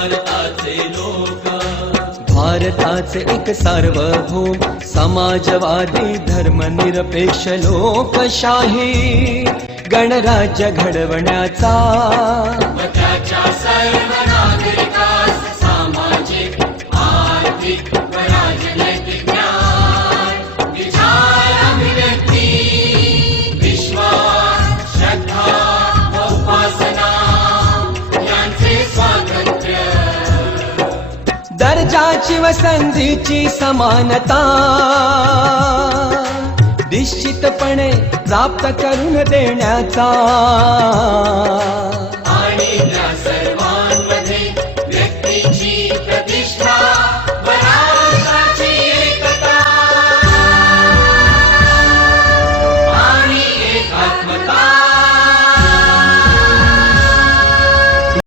भारताचे लोक, भारताचे एक सार्वभौम समाजवादी धर्मनिरपेक्ष लोकशाही गणराज्य घडवण्याचा व त्याच्या सर्व नागरिकास सामाजिक आर्थिक व राजनैतिक न्याय, विचार अभिव्यक्ती, विश्वास, श्रद्धा व उपासना यांचे स्वातंत्र्य, दर्जाची व संधीची समानता निश्चितपणे प्राप्त करून देण्याचा आणि त्या